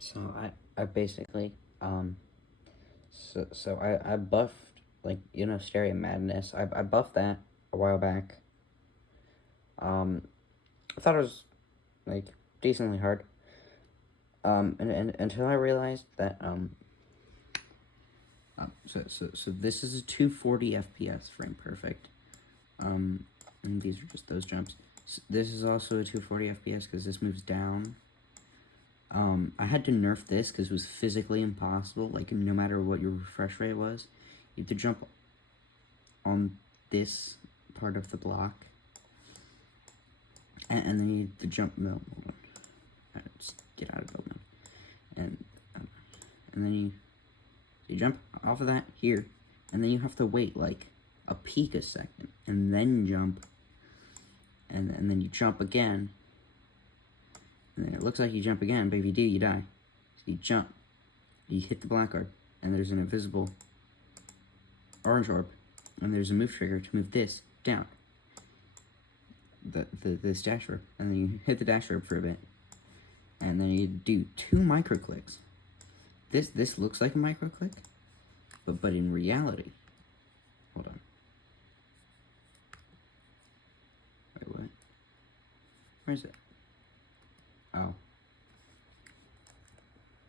So I basically, I buffed, like, Stereo Madness. I buffed that a while back. I thought it was, like, decently hard. And until I realized that, so this is a 240 FPS frame perfect. And these are just those jumps. So this is also a 240 FPS because this moves down. I had to nerf this because it was physically impossible. Like, no matter what your refresh rate was, you have to jump on this part of the block. And then you have to jump, no, hold on. Just get out of build mode. And then you jump off of that here, and then you have to wait like a picosecond, and then jump, and then you jump again, and then it looks like you jump again, but if you do, you die. So you jump, you hit the black orb, and there's an invisible orange orb, and there's a move trigger to move this down. This dash orb, and then you hit the dash orb for a bit, and then you do 2 micro clicks. This looks like a micro click, but in reality, hold on. Wait, what? Where is it? Oh.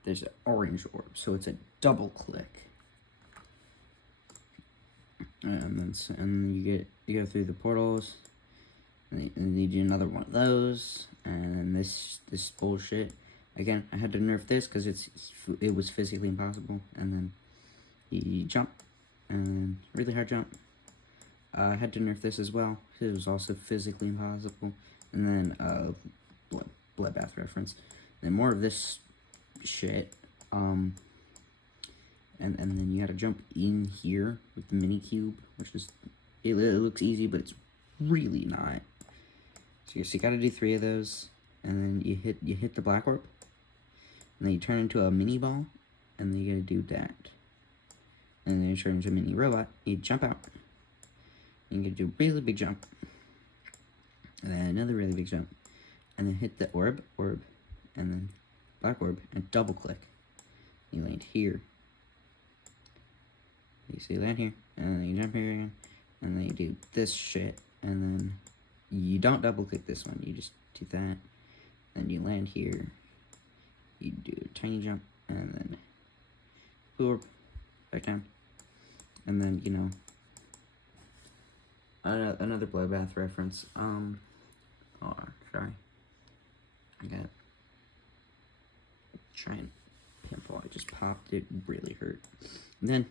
There's an orange orb, so it's a double click. And then you go through the portals, and then you do another one of those, and then this bullshit. Again, I had to nerf this because it was physically impossible. And then you jump, and then really hard jump. I had to nerf this as well because it was also physically impossible. And then bloodbath reference. Then more of this shit. And then you gotta jump in here with the mini cube, which is it looks easy, but it's really not. So you gotta do 3 of those, and then you hit the black orb, and then you turn into a mini ball, and then you gotta do that, and then you turn into a mini robot. You jump out, and you gotta do a really big jump, and then another really big jump, and then hit the orb, and then black orb, and double click. You land here. You land here, and then you jump here again, and then you do this shit, and then you don't double click this one, you just do that, then you land here, you do a tiny jump, and then boop, back down, and then, another bloodbath reference. Oh, sorry, I got giant pimple, I just popped, it really hurt. And then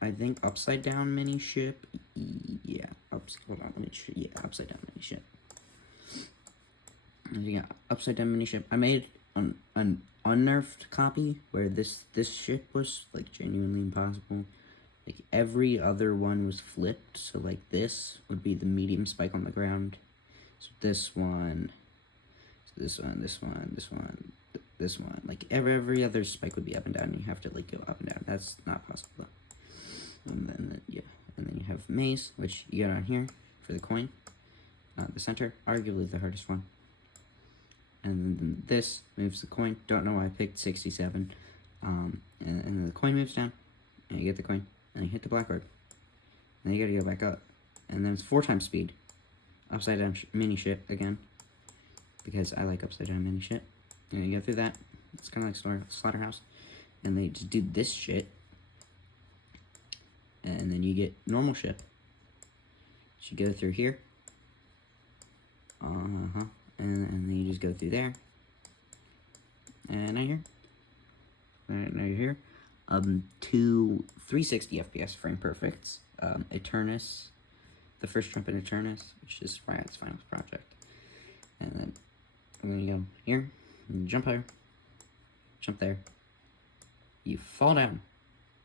I think upside down mini ship. Yeah, hold on, upside down mini ship. Yeah, upside down mini ship. I made an unnerfed copy where this ship was like genuinely impossible. Like every other one was flipped, so like this would be the medium spike on the ground. So this one, this one. Like every other spike would be up and down, and you have to like go up and down. That's not possible. And then you have maze, which you get on here for the coin. The center, arguably the hardest one. And then this moves the coin. Don't know why I picked 67. And then the coin moves down, and you get the coin, and you hit the black orb. And then you gotta go back up. And then it's 4 times speed. Upside down mini ship again, because I like upside down mini ship. And you go through that. It's kind of like Slaughterhouse. And they just do this shit. And then you get normal ship. So you go through here. And then you just go through there. And now you're here. Now you're here. 2 360 FPS frame perfects. Eternus. The first jump in Eternus, which is Riot's final project. And then you go here. And you jump here. Jump there. You fall down.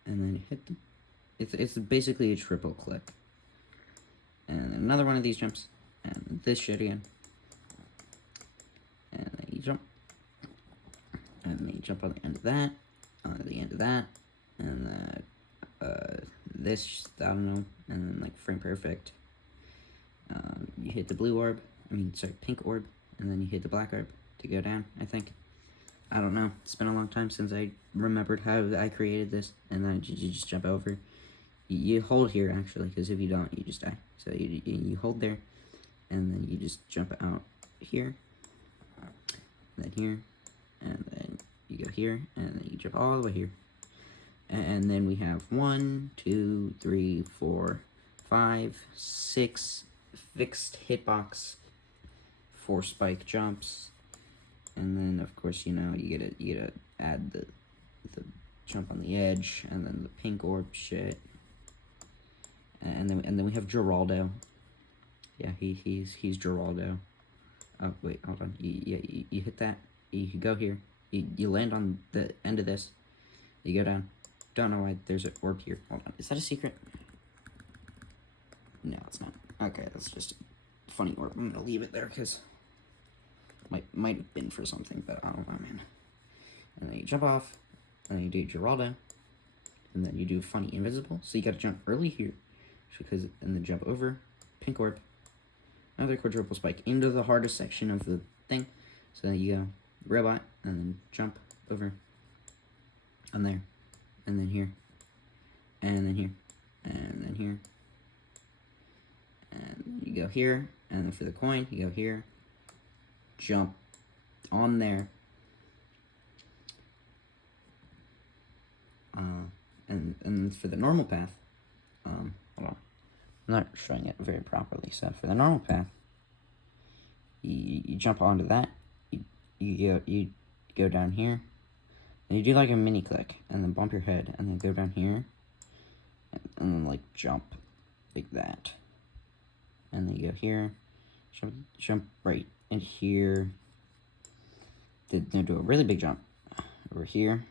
And then you hit the... It's basically a triple click. And another one of these jumps. And this shit again. And then you jump. And then you jump on the end of that. On the end of that. And this, I don't know. And then like frame perfect. You hit the blue orb. Sorry, pink orb. And then you hit the black orb to go down, I think. I don't know. It's been a long time since I remembered how I created this, and then you just jump over. You hold here, actually, because if you don't, you just die. So you hold there, and then you just jump out here, then here, and then you go here, and then you jump all the way here. And then we have 1, 2, 3, 4, 5, 6 fixed hitbox, 4 spike jumps, and then of course you gotta add the jump on the edge, and then the pink orb shit, and then we have Geraldo. Yeah, he's Geraldo. Oh wait, hold on. You hit that. You go here. You land on the end of this. You go down. Don't know why there's an orb here. Hold on. Is that a secret? No, it's not. Okay, that's just a funny orb. I'm gonna leave it there because might have been for something, but I don't know, man. And then you jump off, and then you do Geraldo, and then you do funny invisible. So you gotta jump early here, and then jump over, pink orb, another quadruple spike into the hardest section of the thing. So then you go robot, and then jump over, and there, and then here, and then here, and then here, and you go here, and then for the coin, you go here, jump on there, and for the normal path, hold on, I'm not showing it very properly. So for the normal path, you jump onto that, you go down here, and you do like a mini click, and then bump your head, and then go down here, and then like jump like that, and then you go here, jump right in here, then do a really big jump over here.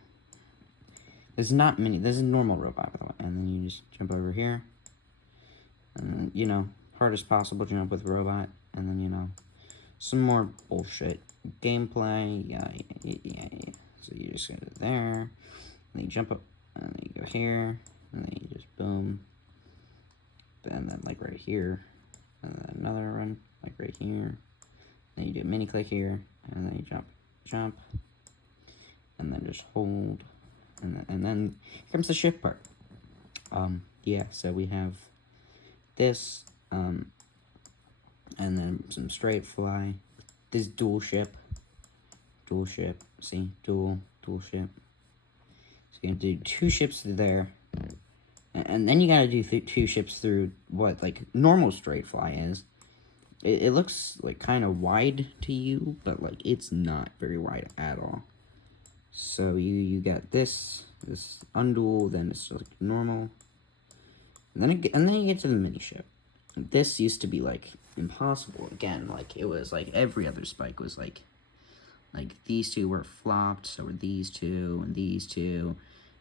This is not mini, this is normal robot, by the way, and then you just jump over here, and then, hardest possible jump with robot, and then, some more bullshit gameplay, yeah. So you just go there, and then you jump up, and then you go here, and then you just boom, and then like right here, and then another one, like right here, then you do a mini click here, and then you jump, and then just hold, and then here comes the shift part. Yeah, so we have this, and then some straight fly, this dual ship, see, dual ship. So you're gonna do 2 ships through there, and then you gotta do 2 ships through what, like, normal straight fly is. It looks, like, kind of wide to you, but, like, it's not very wide at all. So you got this undual, then it's just, like, normal, and then you get to the mini ship. This used to be, like, impossible. Again, like, it was, like, every other spike was, like these 2 were flopped, so were these 2, and these 2,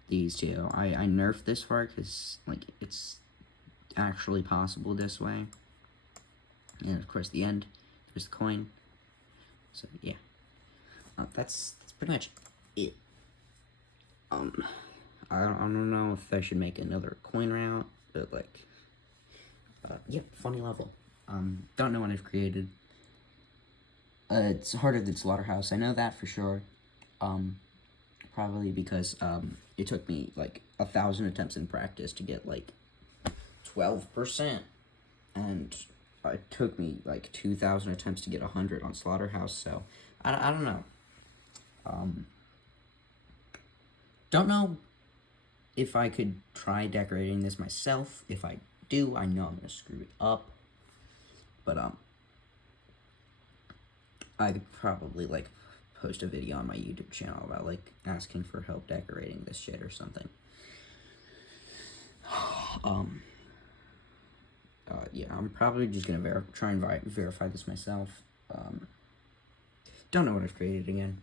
these 2. I nerfed this far because, like, it's actually possible this way. And, of course, the end, there's the coin. So, yeah. That's pretty much it. I don't know if I should make another coin route, but, like, yeah, funny level. Don't know what I've created. It's harder than Slaughterhouse, I know that for sure. Probably because, it took me, like, 1,000 attempts in practice to get, like, 12%. And it took me, like, 2,000 attempts to get 100 on Slaughterhouse, so, I don't know. Don't know if I could try decorating this myself. If I do, I know I'm gonna screw it up. But, I could probably, like, post a video on my YouTube channel about, like, asking for help decorating this shit or something. Yeah, I'm probably just gonna try and verify this myself. Don't know what I've created again.